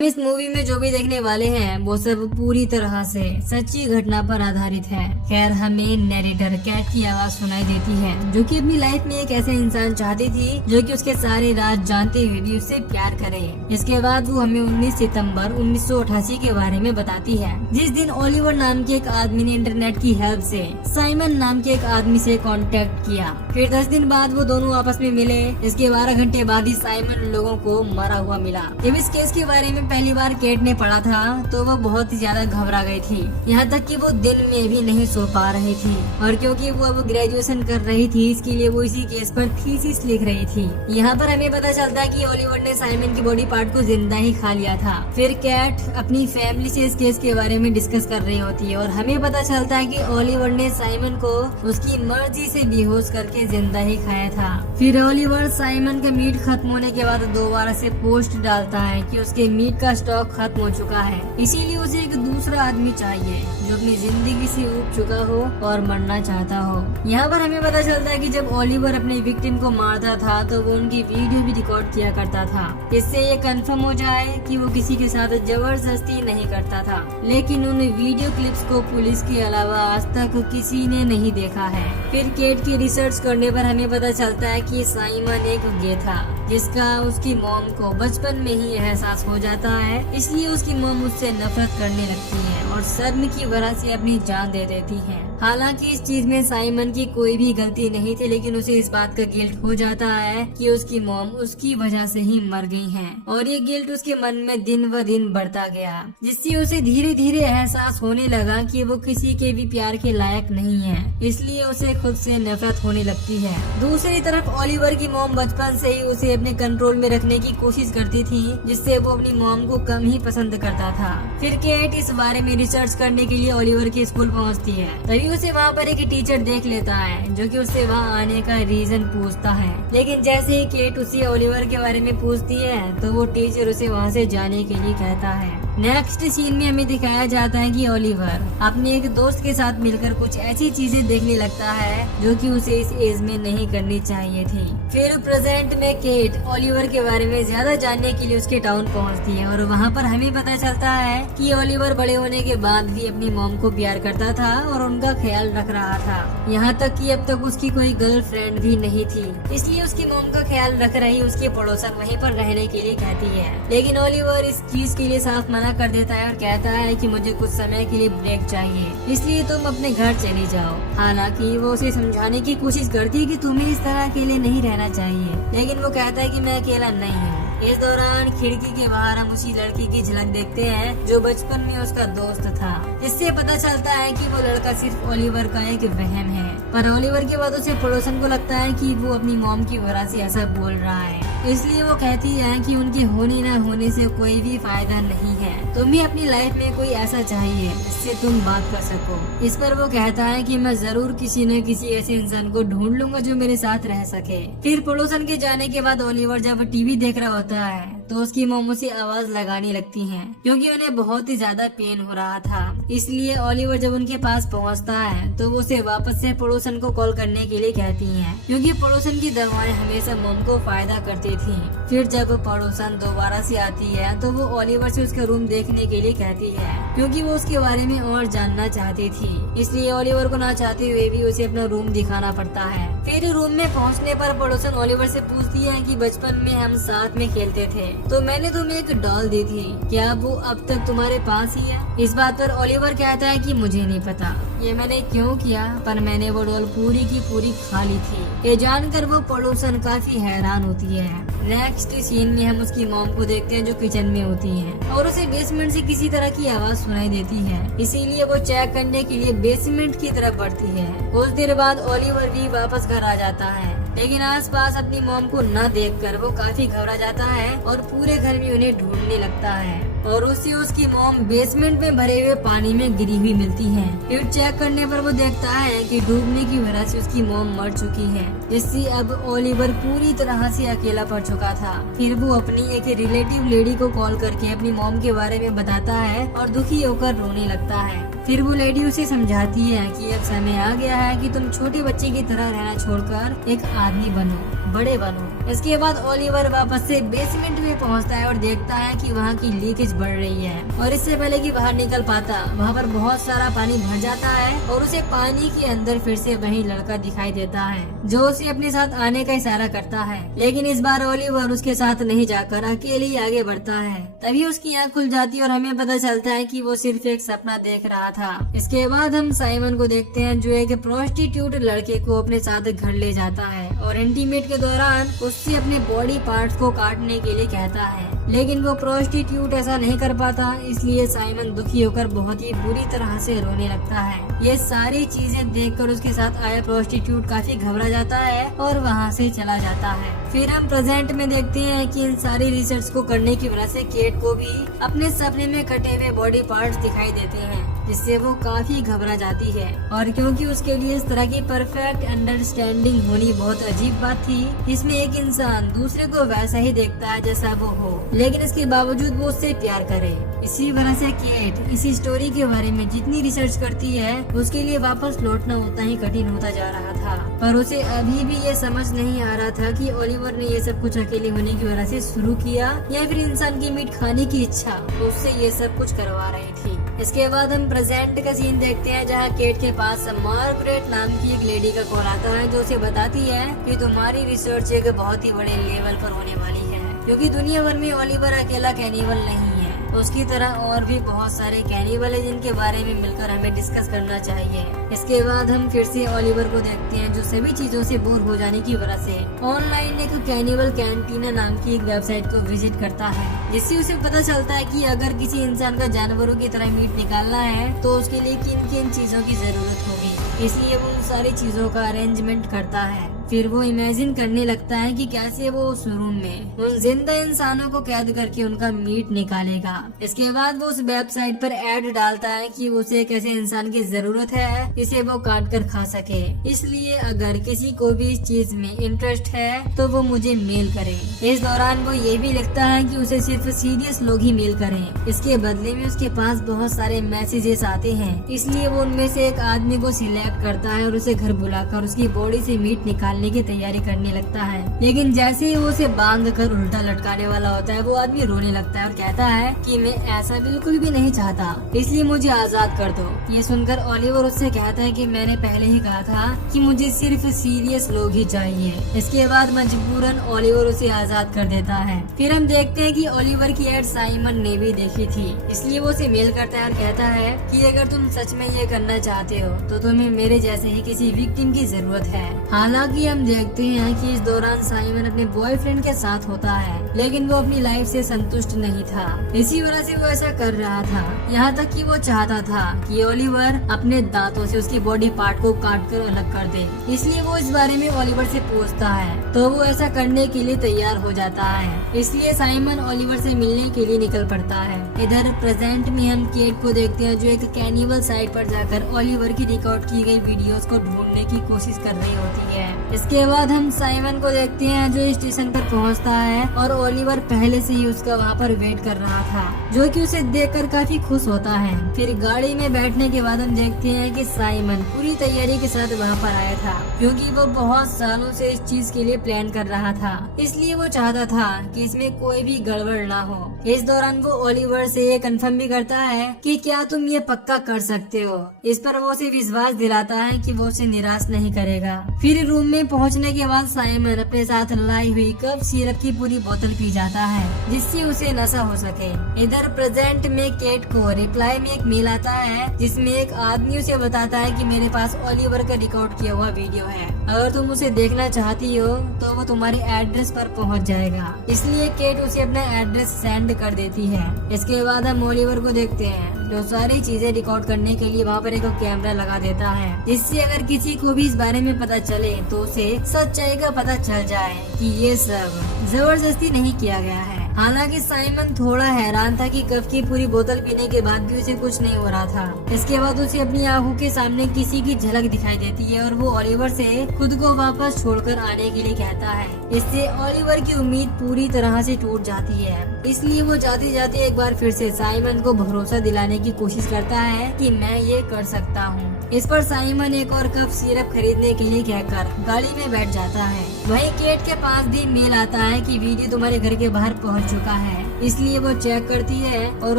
इस मूवी में जो भी देखने वाले हैं वो सब पूरी तरह से सच्ची घटना पर आधारित है। खैर, हमें नैरेटर कैट की आवाज सुनाई देती है जो कि अपनी लाइफ में एक ऐसे इंसान चाहती थी जो कि उसके सारे राज जानते हुए भी उससे प्यार करे। इसके बाद वो हमें 19 सितंबर 1988 के बारे में बताती है, जिस दिन ओलिवर नाम के एक आदमी ने इंटरनेट की हेल्प से साइमन नाम के एक आदमी से कांटेक्ट किया। फिर 10 दिन बाद वो दोनों आपस में मिले। इसके 12 घंटे बाद ही साइमन लोगों को मरा हुआ मिला। जब इस केस के बारे में पहली बार केट ने पढ़ा था तो वो बहुत ही ज्यादा घबरा गई थी, यहाँ तक कि वो दिन में भी नहीं सो पा रही थी। और क्योंकि वो अब ग्रेजुएशन कर रही थी, इसके लिए वो इसी केस पर थीसिस लिख रही थी। यहाँ पर हमें पता चलता है कि ओलिवर ने साइमन की बॉडी पार्ट को जिंदा ही खा लिया था। फिर कैट अपनी फैमिली से इस केस के बारे में डिस्कस कर रही होती है और हमें पता चलता है कि ओलिवर ने साइमन को उसकी मर्जी से बेहोश करके जिंदा ही खाया था। फिर ओलिवर साइमन का मीट खत्म होने के बाद दोबारा से पोस्ट डालता है कि उसके मीट का स्टॉक खत्म हो चुका है, इसीलिए उसे एक दूसरा आदमी चाहिए जो अपनी जिंदगी से ऊब चुका हो और मरना चाहता हो। यहाँ पर हमें पता चलता है कि जब ओलिवर अपने विक्टिम को मारता था तो वो उनकी वीडियो भी रिकॉर्ड किया करता था, इससे ये कंफर्म हो जाए कि वो किसी के साथ जबरदस्ती नहीं करता था। लेकिन उन वीडियो क्लिप्स को पुलिस के अलावा आज तक किसी ने नहीं देखा है। फिर केट की रिसर्च करने पर हमें पता चलता है कि साइमन एक गे था जिसका उसकी मॉम को बचपन में ही एहसास हो जाता है, इसलिए उसकी मॉम उससे नफरत करने लगती है और शर्म की वजह से अपनी जान दे देती है। हालांकि इस चीज में साइमन की कोई भी गलती नहीं थी, लेकिन उसे इस बात का गिल्ट हो जाता है कि उसकी मॉम उसकी वजह से ही मर गई है और ये गिल्ट उसके मन में दिन व दिन बढ़ता गया, जिससे उसे धीरे धीरे एहसास होने लगा कि वो किसी के भी प्यार के लायक नहीं है, इसलिए उसे खुद से नफरत होने लगती है। दूसरी तरफ ओलिवर की मॉम बचपन से ही उसे अपने कंट्रोल में रखने की कोशिश करती थी, जिससे वो अपनी मॉम को कम ही पसंद करता था। फिर केट इस बारे में रिसर्च करने के लिए ओलिवर के स्कूल पहुंचती है, तभी उसे वहाँ पर एक टीचर देख लेता है जो कि उससे वहाँ आने का रीजन पूछता है। लेकिन जैसे ही केट उसे ओलिवर के बारे में पूछती है तो वो टीचर उसे वहाँ से जाने के लिए कहता है। नेक्स्ट सीन में हमें दिखाया जाता है कि ओलिवर अपने एक दोस्त के साथ मिलकर कुछ ऐसी चीजें देखने लगता है जो कि उसे इस एज में नहीं करनी चाहिए थी। फिर प्रेजेंट में केट ओलिवर के बारे में ज्यादा जानने के लिए उसके टाउन पहुंचती है और वहां पर हमें पता चलता है कि ओलिवर बड़े होने के बाद भी अपनी मॉम को प्यार करता था और उनका ख्याल रख रहा था। यहाँ तक कि अब तक उसकी कोई गर्लफ्रेंड भी नहीं थी, इसलिए उसकी मॉम का ख्याल रख रही उसकी पड़ोसन वहीं पर रहने के लिए कहती है। लेकिन ओलिवर इस चीज के लिए साफ मना कर देता है और कहता है कि मुझे कुछ समय के लिए ब्रेक चाहिए, इसलिए तुम अपने घर चली जाओ। हालांकि वो उसे समझाने की कोशिश करती है कि तुम्हें इस तरह अकेले नहीं रहना चाहिए, लेकिन वो कहता है कि मैं अकेला नहीं हूँ। इस दौरान खिड़की के बाहर हम उसी लड़की की झलक देखते हैं जो बचपन में उसका दोस्त था। इससे पता चलता है कि वो लड़का सिर्फ ओलिवर का एक वहम है, पर ओलिवर के बाद उसे पड़ोसन को लगता है कि वो अपनी मॉम की वजह से ऐसा बोल रहा है, इसलिए वो कहती है कि उनके होने न होने से कोई भी फायदा नहीं है, तुम्हें अपनी लाइफ में कोई ऐसा चाहिए जिससे तुम बात कर सको। इस पर वो कहता है कि मैं जरूर किसी न किसी ऐसे इंसान को ढूंढ लूंगा जो मेरे साथ रह सके। फिर पड़ोसन के जाने के बाद ओलिवर जब टीवी देख रहा होता है तो उसकी मॉम उसे आवाज लगाने लगती हैं क्योंकि उन्हें बहुत ही ज्यादा पेन हो रहा था। इसलिए ओलिवर जब उनके पास पहुंचता है तो वो उसे वापस से पड़ोसन को कॉल करने के लिए कहती हैं, क्योंकि पड़ोसन की दवाएं हमेशा मॉम को फायदा करती थी। फिर जब पड़ोसन दोबारा से आती है तो वो ओलिवर से उसका रूम देखने के लिए कहती है, क्योंकि वो उसके बारे में और जानना चाहती थी। इसलिए ओलिवर को ना चाहते हुए भी उसे अपना रूम दिखाना पड़ता है। फिर रूम में पहुँचने पर पड़ोसन ओलिवर से पूछती है कि बचपन में हम साथ में खेलते थे तो मैंने तुम्हें एक डॉल दी थी, क्या वो अब तक तुम्हारे पास ही है? इस बात पर ओलिवर कहता है कि मुझे नहीं पता ये मैंने क्यों किया, पर मैंने वो डॉल पूरी की पूरी खा ली थी। ये जानकर वो पड़ोसन काफी हैरान होती है। नेक्स्ट सीन में हम उसकी मॉम को देखते हैं जो किचन में होती है और उसे बेसमेंट से किसी तरह की आवाज सुनाई देती है, इसीलिए वो चेक करने के लिए बेसमेंट की तरफ बढ़ती है। कुछ देर बाद ओलिवर भी वापस घर आ जाता है, लेकिन आसपास अपनी मॉम को न देखकर वो काफी घबरा जाता है और पूरे घर में उन्हें ढूंढने लगता है और उसे उसकी मॉम बेसमेंट में भरे हुए पानी में गिरी हुई मिलती है। फिर चेक करने पर वो देखता है कि डूबने की वजह से उसकी मॉम मर चुकी है, जिससे अब ओलिवर पूरी तरह से अकेला पड़ चुका था। फिर वो अपनी एक रिलेटिव लेडी को कॉल करके अपनी मॉम के बारे में बताता है और दुखी होकर रोने लगता है। फिर वो लेडी उसे समझाती है कि अब समय आ गया है कि तुम छोटे बच्चे की तरह रहना छोड़कर एक आदमी बनो, बड़े बनो। इसके बाद ओलिवर वापस से बेसमेंट में पहुंचता है और देखता है कि वहाँ की लीकेज बढ़ रही है और इससे पहले कि बाहर निकल पाता वहाँ पर बहुत सारा पानी भर जाता है और उसे पानी के अंदर फिर से वही लड़का दिखाई देता है जो उसे अपने साथ आने का इशारा करता है। लेकिन इस बार ओलिवर उसके साथ नहीं जाकर अकेले ही आगे बढ़ता है। तभी उसकी आँख खुल जाती है और हमें पता चलता है कि वो सिर्फ एक सपना देख रहा था। इसके बाद हम साइमन को देखते हैं जो एक प्रोस्टिट्यूट लड़के को अपने साथ घर ले जाता है और इंटीमेट के दौरान उससे अपने बॉडी पार्ट्स को काटने के लिए कहता है। लेकिन वो प्रोस्टिट्यूट ऐसा नहीं कर पाता, इसलिए साइमन दुखी होकर बहुत ही बुरी तरह से रोने लगता है। ये सारी चीजें देखकर उसके साथ आया प्रोस्टिट्यूट काफी घबरा जाता है और वहाँ से चला जाता है। फिर हम प्रेजेंट में देखते हैं कि इन सारी रिसर्च को करने की वजह से केट को भी अपने सपने में कटे हुए बॉडी पार्ट्स दिखाई देते हैं, जिससे वो काफी घबरा जाती है। और क्योंकि उसके लिए इस तरह की परफेक्ट अंडरस्टैंडिंग होनी बहुत अजीब बात थी, इसमें एक इंसान दूसरे को वैसा ही देखता है जैसा वो हो, लेकिन इसके बावजूद वो उससे प्यार करे। इसी वजह से केट इसी स्टोरी के बारे में जितनी रिसर्च करती है उसके लिए वापस लौटना उतना ही कठिन होता जा रहा था। पर उसे अभी भी ये समझ नहीं आ रहा था कि ओलिवर ने ये सब कुछ अकेले होने की वजह से शुरू किया या फिर इंसान की मीट खाने की इच्छा उससे ये सब कुछ करवा रही थी। इसके बाद हम प्रेजेंट का सीन देखते हैं जहाँ केट के पास मार्गरेट नाम की एक लेडी का कॉल आता है जो उसे बताती है कि तुम्हारी रिसर्च एक बहुत ही बड़े लेवल पर होने वाली है, क्योंकि दुनिया भर में ओलिवर अकेला कैनिबल नहीं है, उसकी तरह और भी बहुत सारे कैनिबल है जिनके बारे में मिलकर हमें डिस्कस करना चाहिए। इसके बाद हम फिर से ओलिवर को देखते हैं जो सभी चीजों से बोर हो जाने की वजह से ऑनलाइन एक कैनिबल कैंटीना नाम की एक वेबसाइट को विजिट करता है, जिससे उसे पता चलता है कि अगर किसी इंसान का जानवरों की तरह मीट निकालना है तो उसके लिए किन किन चीजों की जरूरत होगी। इसलिए वो उन सारी चीजों का अरेंजमेंट करता है। फिर वो इमेजिन करने लगता है कि कैसे वो उस रूम में उन जिंदा इंसानों को कैद करके उनका मीट निकालेगा। इसके बाद वो उस वेबसाइट पर ऐड डालता है कि उसे एक ऐसे इंसान की जरूरत है जिसे वो काट कर खा सके, इसलिए अगर किसी को भी इस चीज में इंटरेस्ट है तो वो मुझे मेल करे। इस दौरान वो ये भी लिखता है कि उसे सिर्फ सीरियस लोग ही मेल करें। इसके बदले में उसके पास बहुत सारे मैसेजेस आते हैं, इसलिए वो उनमें से एक आदमी को सिलेक्ट करता है और उसे घर बुलाकर उसकी बॉडी से मीट निकाल की तैयारी करने लगता है। लेकिन जैसे ही वो उसे बांध कर उल्टा लटकाने वाला होता है वो आदमी रोने लगता है और कहता है कि मैं ऐसा बिल्कुल भी नहीं चाहता, इसलिए मुझे आजाद कर दो। ये सुनकर ओलिवर उससे कहता है कि मैंने पहले ही कहा था कि मुझे सिर्फ सीरियस लोग ही चाहिए। इसके बाद मजबूरन ओलिवर उसे आजाद कर देता है। फिर हम देखते हैं कि ओलिवर की एड साइमन ने भी देखी थी, इसलिए वो उसे मेल करता है और कहता है कि अगर तुम सच में ये करना चाहते हो तो तुम्हें मेरे जैसे ही किसी विक्टिम की जरूरत है। हालांकि हम देखते हैं कि इस दौरान साइमन अपने बॉयफ्रेंड के साथ होता है, लेकिन वो अपनी लाइफ से संतुष्ट नहीं था, इसी वजह से वो ऐसा कर रहा था। यहाँ तक कि वो चाहता था कि ओलिवर अपने दांतों से उसकी बॉडी पार्ट को काट कर अलग कर दे, इसलिए वो इस बारे में ओलिवर से पूछता है तो वो ऐसा करने के लिए तैयार हो जाता है। इसलिए साइमन ओलिवर से मिलने के लिए निकल पड़ता है। इधर प्रेजेंट में हम केट को देखते हैं जो एक कैनिबल साइट पर जाकर ओलिवर की रिकॉर्ड की गई वीडियोस को ढूंढने की कोशिश कर रही होती है। इसके बाद हम साइमन को देखते हैं जो स्टेशन पर पहुंचता है और ओलिवर पहले से ही उसका वहां पर वेट कर रहा था, जो कि उसे देखकर काफी खुश होता है। फिर गाड़ी में बैठने के बाद हम देखते हैं कि साइमन पूरी तैयारी के साथ वहां पर आया था, क्योंकि वो बहुत सालों से इस चीज के लिए प्लान कर रहा था, इसलिए वो चाहता था कि इसमें कोई भी गड़बड़ ना हो। इस दौरान वो ओलिवर से ये कंफर्म भी करता है कि क्या तुम ये पक्का कर सकते हो। इस पर वो उसे विश्वास दिलाता है कि वो उसे निराश नहीं करेगा। फिर रूम में पहुंचने के बाद साइमन अपने साथ लाई हुई कप सिरप की पूरी बोतल पी जाता है, जिससे उसे नशा हो सके। इधर प्रेजेंट में केट को रिप्लाई में एक मेल आता है जिसमें एक आदमी उसे बताता है कि मेरे पास ओलिवर का रिकॉर्ड किया हुआ वीडियो है, अगर तुम उसे देखना चाहती हो तो वो तुम्हारे एड्रेस पर पहुंच जाएगा। इसलिए केट उसे अपना एड्रेस सेंड कर देती है। इसके बाद हम ओलिवर को देखते हैं जो सारी चीजें रिकॉर्ड करने के लिए वहाँ पर एक कैमरा लगा देता है, जिससे अगर किसी को भी इस बारे में पता चले तो उसे सच्चाई का पता चल जाए कि ये सब जबरदस्ती नहीं किया गया है। हालांकि साइमन थोड़ा हैरान था कि कप की पूरी बोतल पीने के बाद भी उसे कुछ नहीं हो रहा था। इसके बाद उसे अपनी आंखों के सामने किसी की झलक दिखाई देती है और वो ओलिवर से खुद को वापस छोड़कर आने के लिए कहता है। इससे ओलिवर की उम्मीद पूरी तरह से टूट जाती है, इसलिए वो जाते जाते एक बार फिर से साइमन को भरोसा दिलाने की कोशिश करता है कि मैं ये कर सकता हूँ। इस पर साइमन एक और कप सिरप खरीदने के लिए कहकर गाड़ी में बैठ जाता है। वहीं केट के पास भी मेल आता है कि वीडियो तुम्हारे घर के बाहर पहुंच चुका है, इसलिए वो चेक करती है और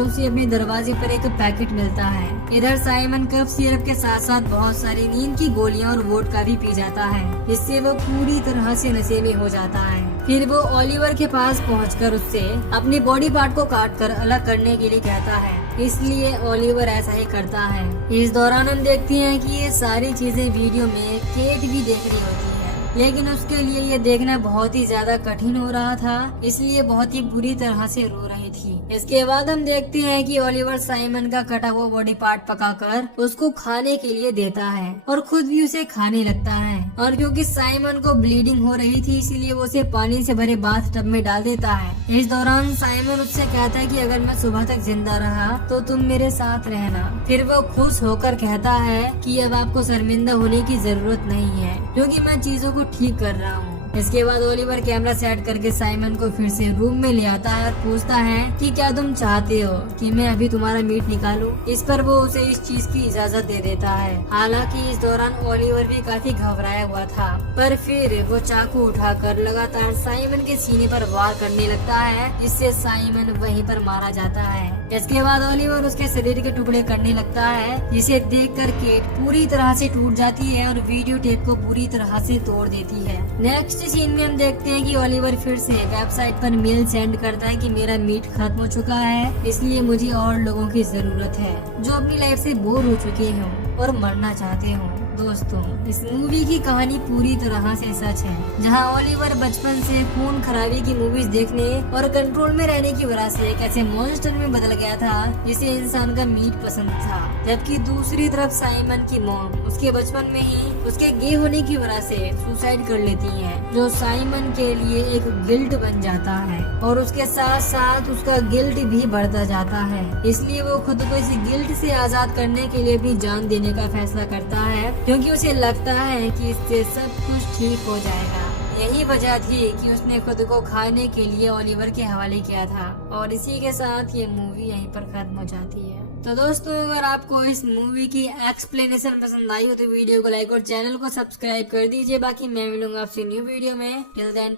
उसे अपने दरवाजे पर एक पैकेट मिलता है। इधर साइमन कफ सिरप के साथ साथ बहुत सारी नींद की गोलियां और वोडका भी पी जाता है, जिससे वो पूरी तरह से नशे में हो जाता है। फिर वो ओलिवर के पास पहुंचकर उससे अपनी बॉडी पार्ट को काट कर अलग करने के लिए कहता है, इसलिए ओलिवर ऐसा ही करता है। इस दौरान हम देखते हैं कि ये सारी चीजें वीडियो में केट भी देख रही होती है, लेकिन उसके लिए ये देखना बहुत ही ज्यादा कठिन हो रहा था, इसलिए बहुत ही बुरी तरह से रो रही थी। इसके बाद हम देखते हैं कि ओलिवर साइमन का कटा हुआ बॉडी पार्ट पकाकर उसको खाने के लिए देता है और खुद भी उसे खाने लगता है। और क्योंकि साइमन को ब्लीडिंग हो रही थी, इसीलिए वो उसे पानी से भरे बाथ टब में डाल देता है। इस दौरान साइमन उससे कहता है कि अगर मैं सुबह तक जिंदा रहा तो तुम मेरे साथ रहना। फिर वो खुश होकर कहता है कि अब आपको शर्मिंदा होने की जरूरत नहीं है, क्योंकि मैं चीजों को ठीक कर रहा हूँ। इसके बाद ओलिवर कैमरा सेट करके साइमन को फिर से रूम में ले आता है और पूछता है कि क्या तुम चाहते हो कि मैं अभी तुम्हारा मीट निकालूं? इस पर वो उसे इस चीज की इजाजत दे देता है। हालांकि इस दौरान ओलिवर भी काफी घबराया हुआ था, पर फिर वो चाकू उठाकर लगातार साइमन के सीने पर वार करने लगता है, जिससे साइमन वहीं पर मारा जाता है। इसके बाद ओलिवर उसके शरीर के टुकड़े करने लगता है, जिसे देखकर केट पूरी तरह से टूट जाती है और वीडियो टेप को पूरी तरह से तोड़ देती है। नेक्स्ट सीन में हम देखते हैं कि ओलिवर फिर से वेबसाइट पर मेल सेंड करता है कि मेरा मीट खत्म हो चुका है, इसलिए मुझे और लोगों की जरूरत है जो अपनी लाइफ से बोर हो चुके हों और मरना चाहते हों। दोस्तों, इस मूवी की कहानी पूरी तरह से सच है, जहां ओलिवर बचपन से खून खराबी की मूवीज देखने और कंट्रोल में रहने की वजह से एक ऐसे मॉन्स्टर में बदल गया था जिसे इंसान का मीट पसंद था। जबकि दूसरी तरफ साइमन की मॉम उसके बचपन में ही उसके गे होने की वजह से सुसाइड कर लेती है, जो साइमन के लिए एक गिल्ट बन जाता है और उसके साथ साथ उसका गिल्ट भी बढ़ता जाता है। इसलिए वो खुद को इस गिल्ट से आजाद करने के लिए अपनी जान देने का फैसला करता है, क्योंकि उसे लगता है कि इससे सब कुछ ठीक हो जाएगा। यही वजह थी कि उसने खुद को खाने के लिए ओलिवर के हवाले किया था। और इसी के साथ ये मूवी यहीं पर खत्म हो जाती है। तो दोस्तों, अगर आपको इस मूवी की एक्सप्लेनेशन पसंद आई हो तो वीडियो को लाइक और चैनल को सब्सक्राइब कर दीजिए। बाकी मैं मिलूंगा आपसे न्यू वीडियो में। Till then.